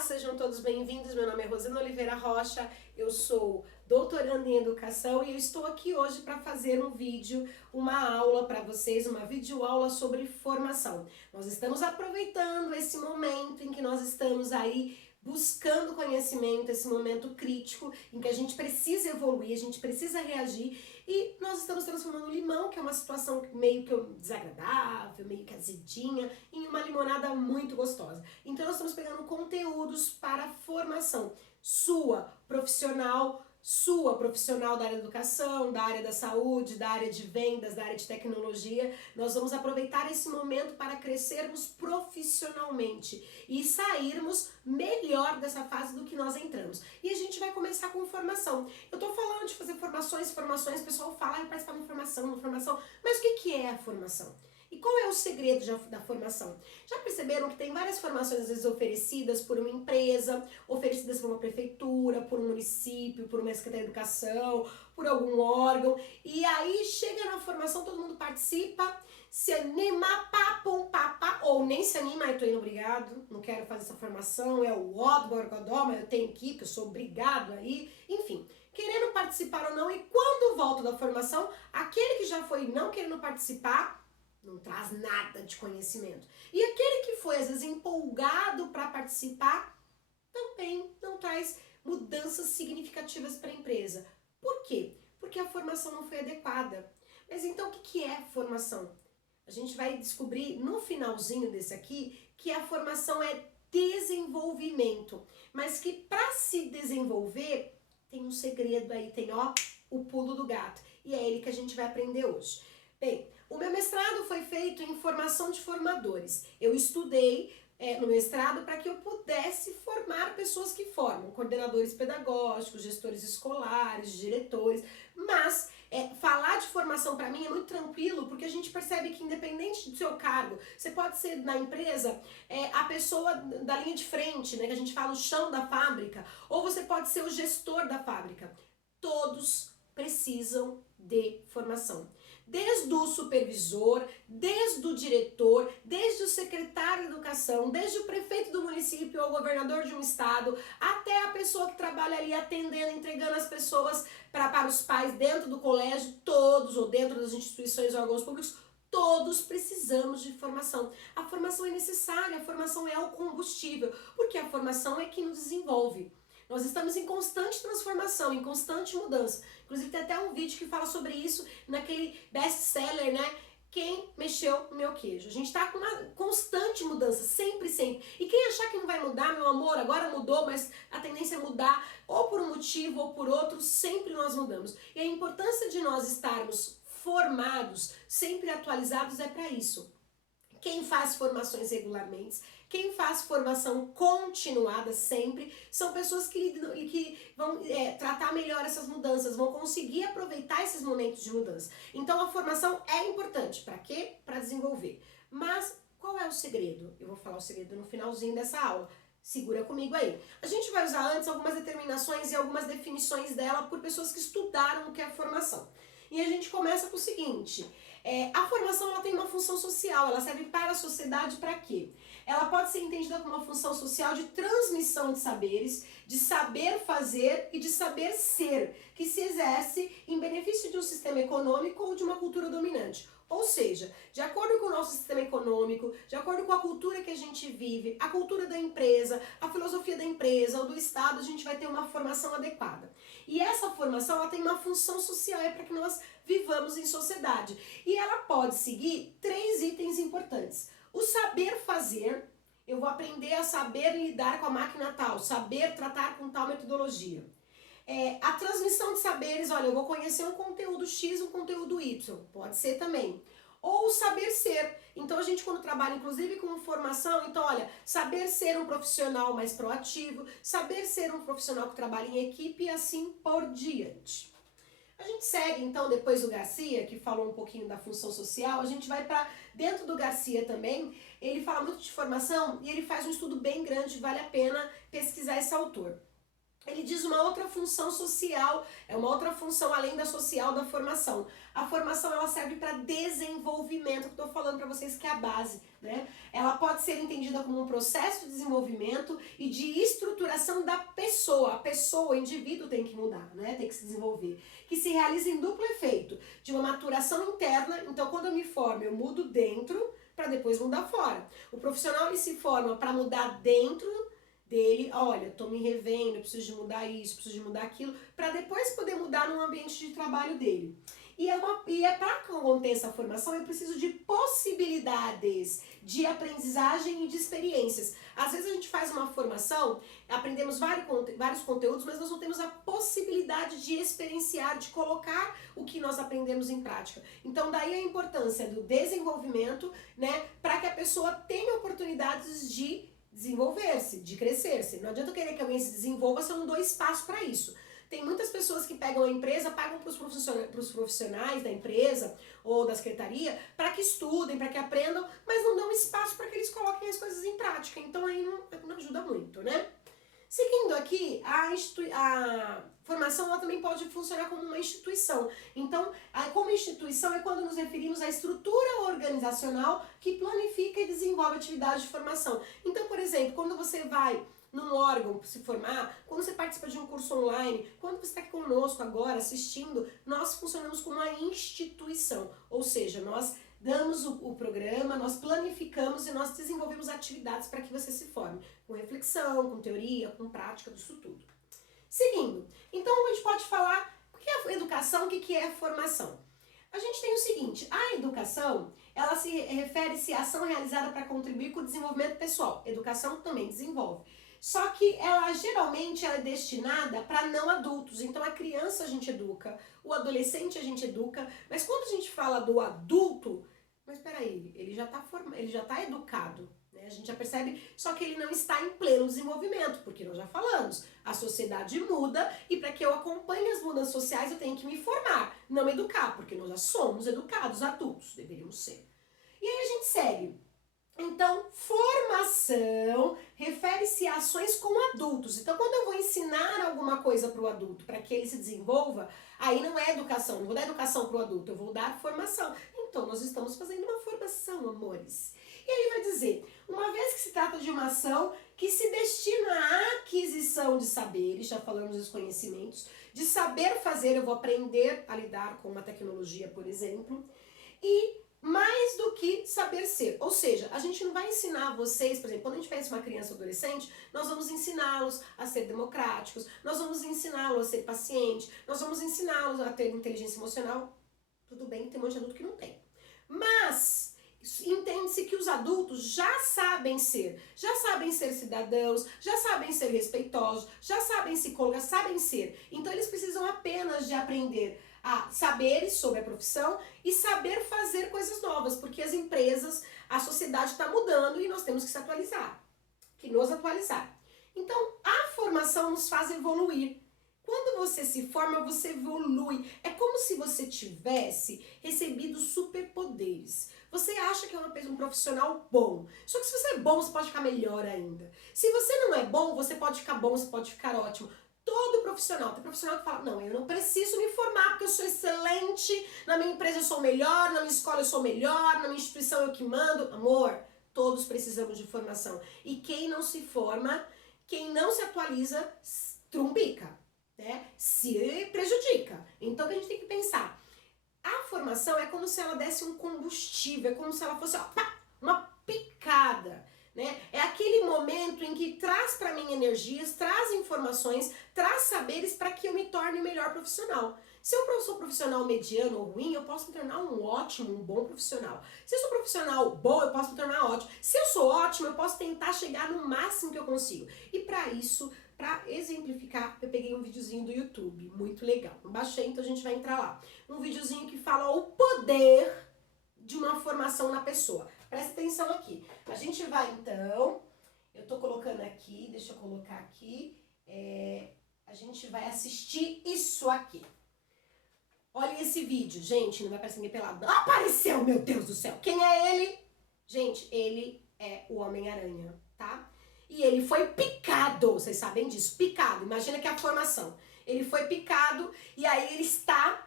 sejam todos bem-vindos. Meu nome é Rosana Oliveira Rocha, eu sou doutoranda em educação e eu estou aqui hoje para fazer um vídeo, uma aula para vocês, uma videoaula sobre formação. Nós estamos aproveitando esse momento em que nós estamos aí buscando conhecimento, esse momento crítico em que a gente precisa evoluir, a gente precisa reagir e nós estamos transformando o limão, que é uma situação meio que desagradável, meio que azedinha, em uma limonada muito gostosa. Então nós estamos pegando conteúdos para formação sua profissional da área da educação, da área da saúde, da área de vendas, da área de tecnologia. Nós vamos aproveitar esse momento para crescermos profissionalmente e sairmos melhor dessa fase do que nós entramos. E a gente vai começar com formação. Eu tô falando de fazer formações, o pessoal fala, participar de formação, mas o que é a formação? E qual é o segredo da formação? Já perceberam que tem várias formações às vezes oferecidas por uma empresa, oferecidas por uma prefeitura, por um município, por uma secretaria de educação, por algum órgão, e aí chega na formação, todo mundo participa, se anima, ou nem se anima, eu tô indo, obrigado, não quero fazer essa formação, é o ó do Borgodó, mas eu tenho que ir, porque eu sou obrigado aí, enfim, querendo participar ou não, e quando volta da formação, aquele que já foi não querendo participar, não traz nada de conhecimento. E aquele que foi, às vezes, empolgado para participar, também não traz mudanças significativas para a empresa. Por quê? Porque a formação não foi adequada. Mas então, o que é formação? A gente vai descobrir no finalzinho desse aqui que a formação é desenvolvimento. Mas que para se desenvolver, tem um segredo aí, tem o pulo do gato. E é ele que a gente vai aprender hoje. Bem, o meu mestrado foi feito em formação de formadores. Eu estudei no mestrado para que eu pudesse formar pessoas que formam, coordenadores pedagógicos, gestores escolares, diretores, mas falar de formação para mim é muito tranquilo, porque a gente percebe que independente do seu cargo, você pode ser na empresa a pessoa da linha de frente, né, que a gente fala o chão da fábrica, ou você pode ser o gestor da fábrica. Todos precisam de formação. Desde o supervisor, desde o diretor, desde o secretário de educação, desde o prefeito do município ou o governador de um estado, até a pessoa que trabalha ali atendendo, entregando as pessoas para os pais dentro do colégio, todos, ou dentro das instituições ou órgãos públicos, todos precisamos de formação. A formação é necessária, a formação é o combustível, porque a formação é que nos desenvolve. Nós estamos em constante transformação, em constante mudança. Inclusive tem até um vídeo que fala sobre isso naquele best-seller, né? Quem mexeu no meu queijo. A gente está com uma constante mudança, sempre. E quem achar que não vai mudar, meu amor, agora mudou, mas a tendência é mudar, ou por um motivo ou por outro, sempre nós mudamos. E a importância de nós estarmos formados, sempre atualizados, é para isso. Quem faz formações regularmente, quem faz formação continuada sempre, são pessoas que vão tratar melhor essas mudanças, vão conseguir aproveitar esses momentos de mudança. Então a formação é importante. Para quê? Para desenvolver. Mas qual é o segredo? Eu vou falar o segredo no finalzinho dessa aula. Segura comigo aí. A gente vai usar antes algumas determinações e algumas definições dela por pessoas que estudaram o que é formação. E a gente começa com o seguinte, a formação ela tem uma função social, ela serve para a sociedade para quê? Ela pode ser entendida como uma função social de transmissão de saberes, de saber fazer e de saber ser, que se exerce em benefício de um sistema econômico ou de uma cultura dominante. Ou seja, de acordo com o nosso sistema econômico, de acordo com a cultura que a gente vive, a cultura da empresa, a filosofia da empresa ou do Estado, a gente vai ter uma formação adequada. E essa formação ela tem uma função social, é para que nós vivamos em sociedade. E ela pode seguir 3 itens importantes. O saber fazer, eu vou aprender a saber lidar com a máquina tal, saber tratar com tal metodologia. A transmissão de saberes, olha, eu vou conhecer um conteúdo X, um conteúdo Y, pode ser também. Ou o saber ser. Então a gente quando trabalha inclusive com formação, então olha, saber ser um profissional mais proativo, saber ser um profissional que trabalha em equipe e assim por diante. A gente segue então depois do Garcia, que falou um pouquinho da função social, a gente vai para dentro do Garcia também, ele fala muito de formação e ele faz um estudo bem grande, vale a pena pesquisar esse autor. ele diz uma outra função social, é uma outra função além da social da formação. A formação ela serve para desenvolvimento, que eu estou falando para vocês que é a base, né? Ela pode ser entendida como um processo de desenvolvimento e de estruturação da pessoa. A pessoa, o indivíduo tem que mudar, né? Tem que se desenvolver. Que se realiza em duplo efeito, de uma maturação interna, então quando eu me formo, eu mudo dentro para depois mudar fora. O profissional ele se forma para mudar dentro dele, olha, tô me revendo, eu preciso de mudar isso, preciso de mudar aquilo, para depois poder mudar no ambiente de trabalho dele. E para que aconteça a formação, eu preciso de possibilidades de aprendizagem e de experiências. Às vezes a gente faz uma formação, aprendemos vários conteúdos, mas nós não temos a possibilidade de experienciar, de colocar o que nós aprendemos em prática. Então daí a importância do desenvolvimento, né, para que a pessoa tenha oportunidades de desenvolver-se, de crescer-se. Não adianta eu querer que alguém se desenvolva se eu não dou espaço para isso. Tem muitas pessoas que pegam a empresa, pagam para os profissionais da empresa ou da secretaria para que estudem, para que aprendam, mas não dão espaço para que eles coloquem as coisas em prática. Então aí não ajuda muito, né? Seguindo aqui, a formação ela também pode funcionar como uma instituição. Então, como instituição é quando nos referimos à estrutura organizacional que planifica e desenvolve atividades de formação. Então, por exemplo, quando você vai num órgão se formar, quando você participa de um curso online, quando você está aqui conosco agora assistindo, nós funcionamos como uma instituição, ou seja, nós damos o programa, nós planificamos e nós desenvolvemos atividades para que você se forme, com reflexão, com teoria, com prática disso tudo. Seguindo, então a gente pode falar o que é educação, o que é formação. A gente tem o seguinte, a educação, ela se refere-se à ação realizada para contribuir com o desenvolvimento pessoal. Educação também desenvolve. Só que ela geralmente ela é destinada para não adultos. Então a criança a gente educa, o adolescente a gente educa, mas quando a gente fala do adulto, mas peraí, ele já está educado, né? A gente já percebe, só que ele não está em pleno desenvolvimento, porque nós já falamos, a sociedade muda e para que eu acompanhe as mudanças sociais eu tenho que me formar, não educar, porque nós já somos educados, adultos, deveríamos ser. E aí a gente segue. Então, formação refere-se a ações com adultos. Então, quando eu vou ensinar alguma coisa para o adulto, para que ele se desenvolva, aí não é educação, não vou dar educação para o adulto, eu vou dar formação. Então, nós estamos fazendo uma formação, amores. E aí vai dizer, uma vez que se trata de uma ação que se destina à aquisição de saberes, já falamos dos conhecimentos, de saber fazer, eu vou aprender a lidar com uma tecnologia, por exemplo, e mais do que saber ser. Ou seja, a gente não vai ensinar vocês, por exemplo, quando a gente pensa em uma criança ou adolescente, nós vamos ensiná-los a ser democráticos, nós vamos ensiná-los a ser paciente, nós vamos ensiná-los a ter inteligência emocional. Tudo bem, tem um monte de adulto que não tem. Mas entende-se que os adultos já sabem ser cidadãos, já sabem ser respeitosos, já sabem se colocar, sabem ser. Então eles precisam apenas de aprender a saberes sobre a profissão e saber fazer coisas novas, porque as empresas, a sociedade está mudando e nós temos que se atualizar, que nos atualizar. Então, a formação nos faz evoluir. Quando você se forma, você evolui. É como se você tivesse recebido superpoderes. Você acha que é um profissional bom. Só que se você é bom, você pode ficar melhor ainda. Se você não é bom, você pode ficar bom, você pode ficar ótimo. Todo profissional, tem profissional que fala, não, eu não preciso me formar porque eu sou excelente, na minha empresa eu sou melhor, na minha escola eu sou melhor, na minha instituição eu que mando. Amor, todos precisamos de formação. E quem não se forma, quem não se atualiza, trumbica, né? Se prejudica. Então o que a gente tem que pensar? A formação é como se ela desse um combustível, é como se ela fosse ó, pá, uma picada. Né? É aquele momento em que traz para mim energias, traz informações, traz saberes para que eu me torne um melhor profissional. Se eu sou profissional mediano ou ruim, eu posso me tornar um ótimo, um bom profissional. Se eu sou profissional bom, eu posso me tornar ótimo. Se eu sou ótimo, eu posso tentar chegar no máximo que eu consigo. E para isso, para exemplificar, eu peguei um videozinho do YouTube, muito legal. Eu baixei, então a gente vai entrar lá. Um videozinho que fala o poder de uma formação na pessoa. Presta atenção aqui. A gente vai então, eu tô colocando aqui, deixa eu colocar aqui, a gente vai assistir isso aqui. Olha esse vídeo, gente, não vai aparecer ninguém pelado. Não apareceu, meu Deus do céu. Quem é ele? Gente, ele é o Homem-Aranha, tá? e ele foi picado, vocês sabem disso, picado, imagina que é a formação. Ele foi picado e aí ele está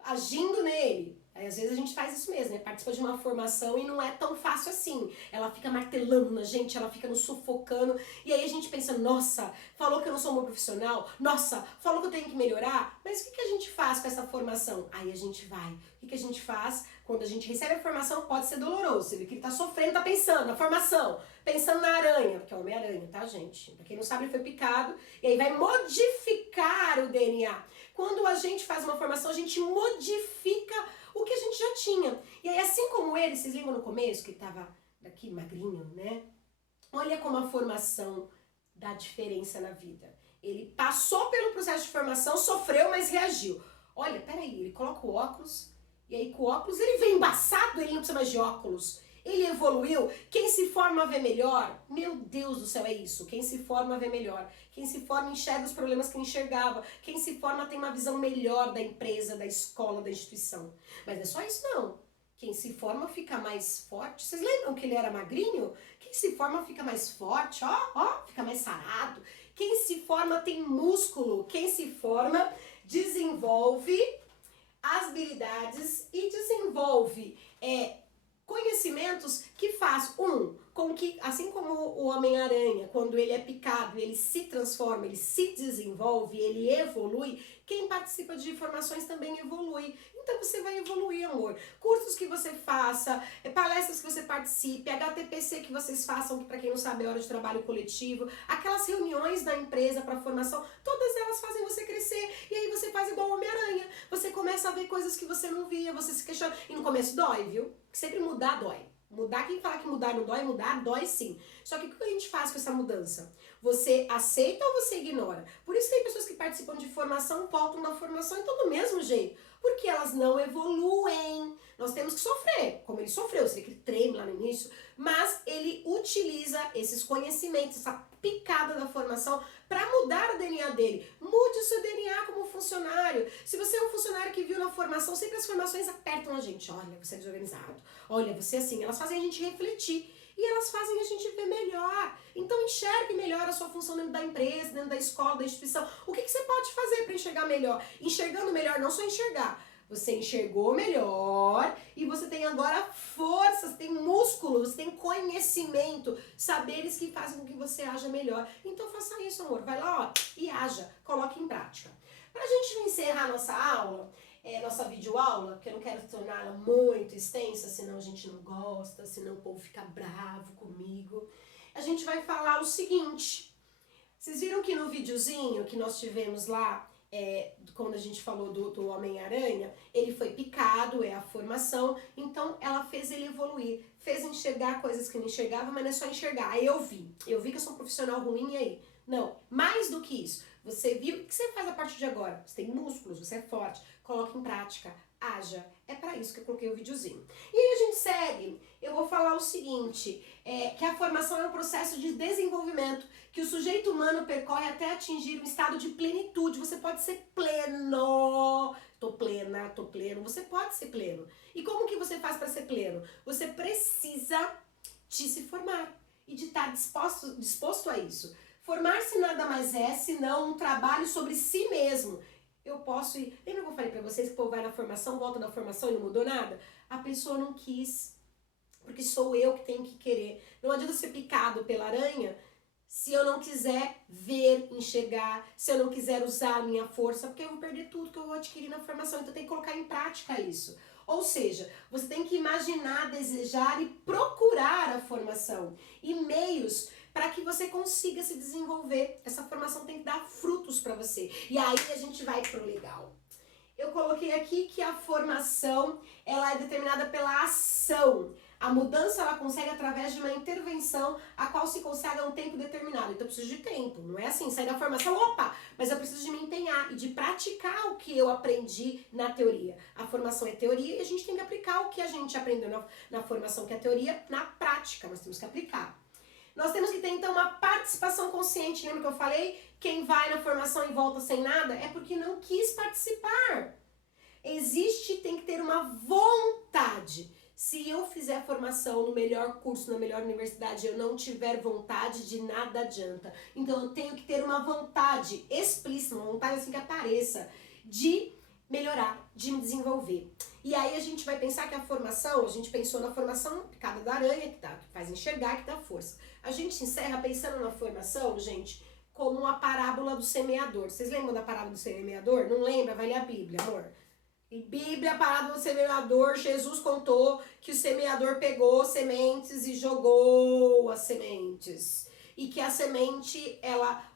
agindo nele. Aí às vezes a gente faz isso mesmo, né? Participa de uma formação e não é tão fácil assim. Ela fica martelando na gente, ela fica nos sufocando. E aí a gente pensa, nossa, falou que eu não sou um bom profissional. Nossa, falou que eu tenho que melhorar. Mas o que a gente faz com essa formação? Aí a gente vai. O que a gente faz? Quando a gente recebe a formação, pode ser doloroso. Você vê que ele tá sofrendo, tá pensando na formação. Pensando na aranha, porque é Homem-Aranha, tá, gente? Pra quem não sabe, ele foi picado. E aí vai modificar o DNA. Quando a gente faz uma formação, a gente modifica o que a gente já tinha. E aí, assim como ele, vocês lembram no começo, que ele tava daqui magrinho, né? Olha como a formação dá diferença na vida. Ele passou pelo processo de formação, sofreu, mas reagiu. Olha, peraí, ele coloca o óculos, e aí com o óculos ele vem embaçado, ele não precisa mais de óculos. Ele evoluiu. Quem se forma vê melhor. Meu Deus do céu, é isso. Quem se forma vê melhor. Quem se forma enxerga os problemas que não enxergava. Quem se forma tem uma visão melhor da empresa, da escola, da instituição. Mas não é só isso não. Quem se forma fica mais forte. Vocês lembram que ele era magrinho? Quem se forma fica mais forte, fica mais sarado. Quem se forma tem músculo. Quem se forma desenvolve as habilidades e desenvolve conhecimentos que faz, com que, assim como o Homem-Aranha, quando ele é picado, ele se transforma, ele se desenvolve, ele evolui, quem participa de formações também evolui. Então você vai evoluir, amor. Cursos que você faça, palestras que você participe, HTPC que vocês façam, que para quem não sabe é hora de trabalho coletivo, aquelas reuniões da empresa para formação, todas elas fazem você crescer. E aí você faz igual o Homem-Aranha. Você começa a ver coisas que você não via, você se questiona. E no começo dói, viu? Sempre mudar dói. Mudar, quem fala que mudar não dói, mudar dói sim. Só que o que a gente faz com essa mudança? Você aceita ou você ignora? Por isso tem pessoas que participam de formação, voltam da formação e estão do mesmo jeito. Porque elas não evoluem. Nós temos que sofrer, como ele sofreu, você vê que ele treme lá no início, mas ele utiliza esses conhecimentos, essa picada da formação para mudar o DNA dele. Mude o seu DNA como funcionário. Se você é um funcionário que viu na formação, sempre as formações apertam a gente. Olha, você é desorganizado. Olha, você é assim. Elas fazem a gente refletir. E elas fazem a gente ver melhor. Então enxergue melhor a sua função dentro da empresa, dentro da escola, da instituição. O que você pode fazer para enxergar melhor? Enxergando melhor, não só enxergar. Você enxergou melhor e você tem agora força, você tem músculo, você tem conhecimento, saberes que fazem com que você haja melhor. Então faça isso, amor. Vai lá, e haja, coloque em prática. Pra gente encerrar nossa aula, nossa videoaula, porque eu não quero torná-la muito extensa, senão a gente não gosta, senão o povo fica bravo comigo. A gente vai falar o seguinte. Vocês viram que no videozinho que nós tivemos lá, quando a gente falou do Homem-Aranha, ele foi picado, é a formação, então ela fez ele evoluir, fez enxergar coisas que não enxergava, mas não é só enxergar. Aí eu vi que eu sou um profissional ruim, e aí? Não, mais do que isso, você viu, o que você faz a partir de agora? Você tem músculos, você é forte, coloque em prática, haja. É para isso que eu coloquei o videozinho. E aí a gente segue, eu vou falar o seguinte, que a formação é um processo de desenvolvimento, que o sujeito humano percorre até atingir um estado de plenitude. Você pode ser pleno. Tô pleno. Você pode ser pleno. E como que você faz para ser pleno? Você precisa de se formar e de estar disposto a isso. Formar-se nada mais é senão um trabalho sobre si mesmo. Eu posso ir... Lembra que eu falei pra vocês que o povo vai na formação, volta da formação e não mudou nada? A pessoa não quis. Porque sou eu que tenho que querer. Não adianta ser picado pela aranha se eu não quiser ver, enxergar, se eu não quiser usar a minha força, porque eu vou perder tudo que eu vou adquirir na formação. Então eu tenho que colocar em prática isso. Ou seja, você tem que imaginar, desejar e procurar a formação. E meios para que você consiga se desenvolver. Essa formação tem que dar frutos para você. E aí a gente vai pro legal. Eu coloquei aqui que a formação, ela é determinada pela ação. A mudança, ela consegue através de uma intervenção, a qual se consegue a um tempo determinado. Então eu preciso de tempo, não é assim, sair da formação, opa, mas eu preciso de me empenhar e de praticar o que eu aprendi na teoria. A formação é teoria e a gente tem que aplicar o que a gente aprendeu na formação, que é teoria, na prática, nós temos que aplicar. Nós temos que ter, então, uma participação consciente. Lembra que eu falei? Quem vai na formação e volta sem nada é porque não quis participar. Tem que ter uma vontade. Se eu fizer a formação no melhor curso, na melhor universidade, eu não tiver vontade, de nada adianta. Então eu tenho que ter uma vontade explícita, uma vontade assim que apareça, de melhorar, de me desenvolver. E aí a gente vai pensar que a formação, a gente pensou na formação picada da aranha, que faz enxergar, que dá força. A gente encerra pensando na formação, gente, como uma parábola do semeador. Vocês lembram da parábola do semeador? Não lembra? Vai ler a Bíblia, amor. Em Bíblia, a parábola do semeador, Jesus contou que o semeador pegou sementes e jogou as sementes. E que a semente,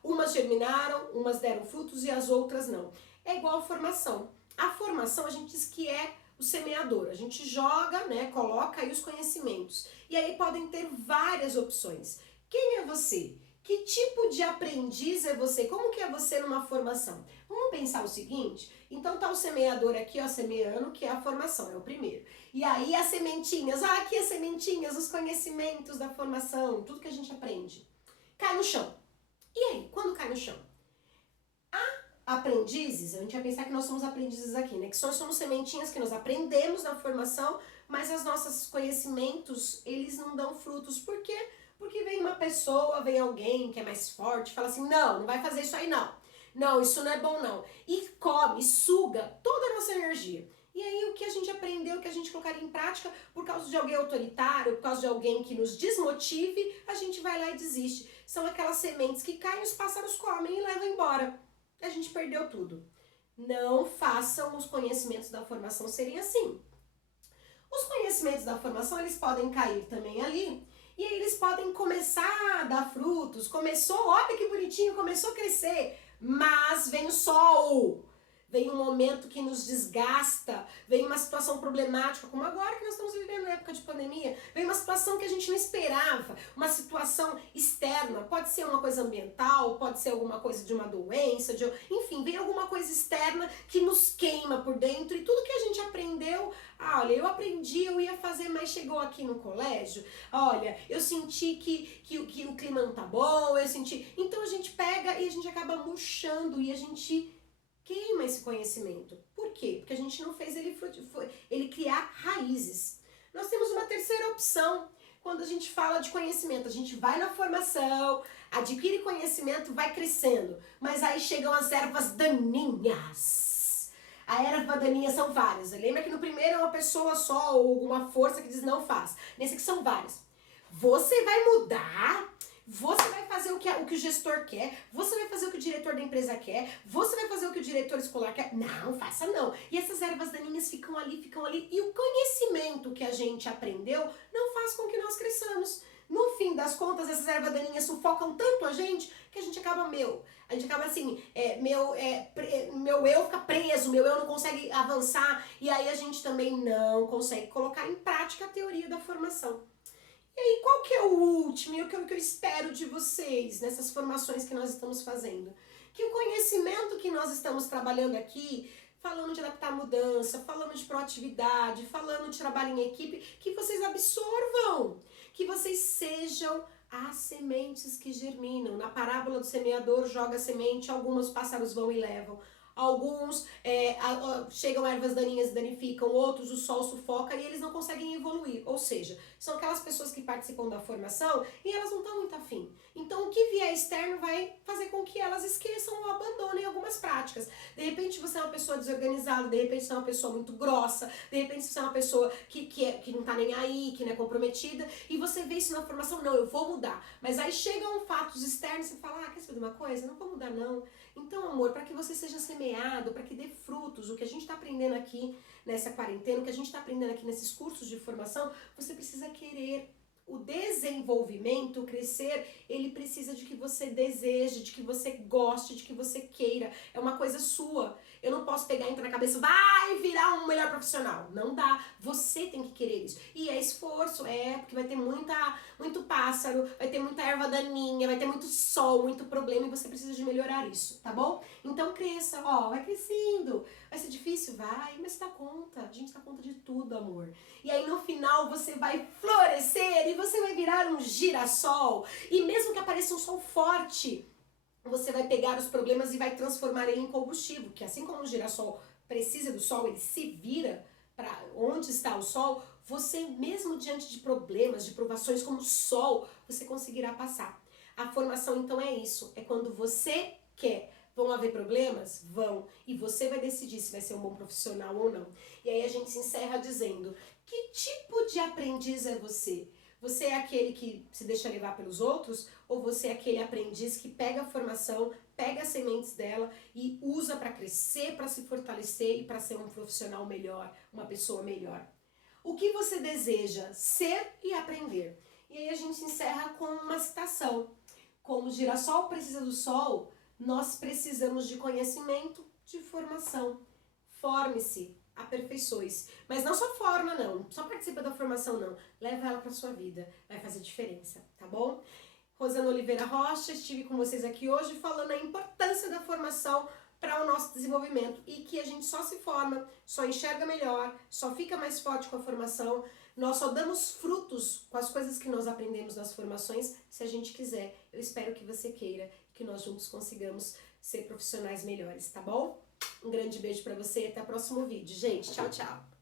umas germinaram, umas deram frutos e as outras não. É igual a formação. A formação, a gente diz que é o semeador. A gente joga, né, coloca aí os conhecimentos. E aí podem ter várias opções. Quem é você? Que tipo de aprendiz é você? Como que é você numa formação? Vamos pensar o seguinte, então tá o semeador aqui, ó, semeando, que é a formação, é o primeiro. E aí as sementinhas, aqui as sementinhas, os conhecimentos da formação, tudo que a gente aprende. Cai no chão. E aí, quando cai no chão? Aprendizes, a gente vai pensar que nós somos aprendizes aqui, né? Que nós somos sementinhas que nós aprendemos na formação, mas os nossos conhecimentos, eles não dão frutos. Por quê? Porque vem uma pessoa, vem alguém que é mais forte, fala assim, não vai fazer isso aí não. Não, isso não é bom não. E come, suga toda a nossa energia. E aí o que a gente aprendeu, o que a gente colocaria em prática, por causa de alguém autoritário, por causa de alguém que nos desmotive, a gente vai lá e desiste. São aquelas sementes que caem, os pássaros comem e levam embora. A gente perdeu tudo. Não façam os conhecimentos da formação serem assim. Os conhecimentos da formação, eles podem cair também ali, e aí eles podem começar a dar frutos. Começou, olha que bonitinho, começou a crescer, mas vem o sol, vem um momento que nos desgasta, vem uma situação problemática, como agora que nós estamos vivendo na época de pandemia, vem uma situação que a gente não esperava, uma situação externa, pode ser uma coisa ambiental, pode ser alguma coisa de uma doença, enfim, vem alguma coisa externa que nos queima por dentro e tudo que a gente aprendeu, olha, eu aprendi, eu ia fazer, mas chegou aqui no colégio, olha, eu senti que o clima não tá bom, eu senti, então a gente pega e a gente acaba murchando e a gente queima esse conhecimento. Por quê? Porque a gente não fez ele criar raízes. Nós temos uma terceira opção. Quando a gente fala de conhecimento, a gente vai na formação, adquire conhecimento, vai crescendo. Mas aí chegam as ervas daninhas. A erva daninha são várias. Lembra que no primeiro é uma pessoa só ou alguma força que diz não faz. Nesse aqui são várias. Você vai mudar. Você vai fazer o que o gestor quer, você vai fazer o que o diretor da empresa quer, você vai fazer o que o diretor escolar quer. Não, faça não. E essas ervas daninhas ficam ali. E o conhecimento que a gente aprendeu não faz com que nós cresçamos. No fim das contas, essas ervas daninhas sufocam tanto a gente que a gente acaba a gente acaba assim, meu eu fica preso, meu eu não consegue avançar e aí a gente também não consegue colocar em prática a teoria da formação. E aí, qual que é o último e o que eu espero de vocês nessas formações que nós estamos fazendo? Que o conhecimento que nós estamos trabalhando aqui, falando de adaptar a mudança, falando de proatividade, falando de trabalho em equipe, que vocês absorvam, que vocês sejam as sementes que germinam. Na parábola do semeador, joga a semente, alguns pássaros vão e levam. Alguns chegam ervas daninhas e danificam, outros o sol sufoca e eles não conseguem evoluir. Ou seja, são aquelas pessoas que participam da formação e elas não estão muito afim. Então o que vier externo vai fazer com que elas esqueçam ou abandonem algumas práticas. De repente você é uma pessoa desorganizada, de repente você é uma pessoa muito grossa, de repente você é uma pessoa que não tá nem aí, que não é comprometida, e você vê isso na formação, não, eu vou mudar. Mas aí chegam fatos externos e você fala, quer saber de uma coisa? Não vou mudar não. Então, amor, para que você seja semeado, para que dê frutos, o que a gente está aprendendo aqui nessa quarentena, o que a gente está aprendendo aqui nesses cursos de formação, você precisa querer. O desenvolvimento, o crescer, ele precisa de que você deseje, de que você goste, de que você queira. É uma coisa sua. Eu não posso pegar e entrar na cabeça, vai virar um melhor profissional. Não dá. Você tem que querer isso. E é esforço, porque vai ter muito pássaro, vai ter muita erva daninha, vai ter muito sol, muito problema e você precisa de melhorar isso, tá bom? Então cresça, vai crescendo. Vai ser difícil? Vai, mas dá conta. A gente dá conta de tudo, amor. E aí no final você vai florescer e você vai virar um girassol. E mesmo que apareça um sol forte, você vai pegar os problemas e vai transformar ele em combustível. Que assim como o girassol precisa do sol, ele se vira para onde está o sol, você mesmo diante de problemas, de provações como o sol, você conseguirá passar. A formação então é isso, é quando você quer. Vão haver problemas? Vão. E você vai decidir se vai ser um bom profissional ou não. E aí a gente se encerra dizendo, que tipo de aprendiz é você? Você é aquele que se deixa levar pelos outros? Ou você é aquele aprendiz que pega a formação, pega as sementes dela e usa para crescer, para se fortalecer e para ser um profissional melhor, uma pessoa melhor? O que você deseja ser e aprender? E aí a gente encerra com uma citação. Como o girassol precisa do sol, nós precisamos de conhecimento, de formação. Forme-se, aperfeiçoe-se. Mas não só forma, não. Só participa da formação, não. Leva ela para sua vida. Vai fazer diferença, tá bom? Rosana Oliveira Rocha, estive com vocês aqui hoje falando a importância da formação para o nosso desenvolvimento e que a gente só se forma, só enxerga melhor, só fica mais forte com a formação. Nós só damos frutos com as coisas que nós aprendemos nas formações se a gente quiser. Eu espero que você queira, que nós juntos consigamos ser profissionais melhores, tá bom? Um grande beijo para você e até o próximo vídeo. Gente, tchau, tchau!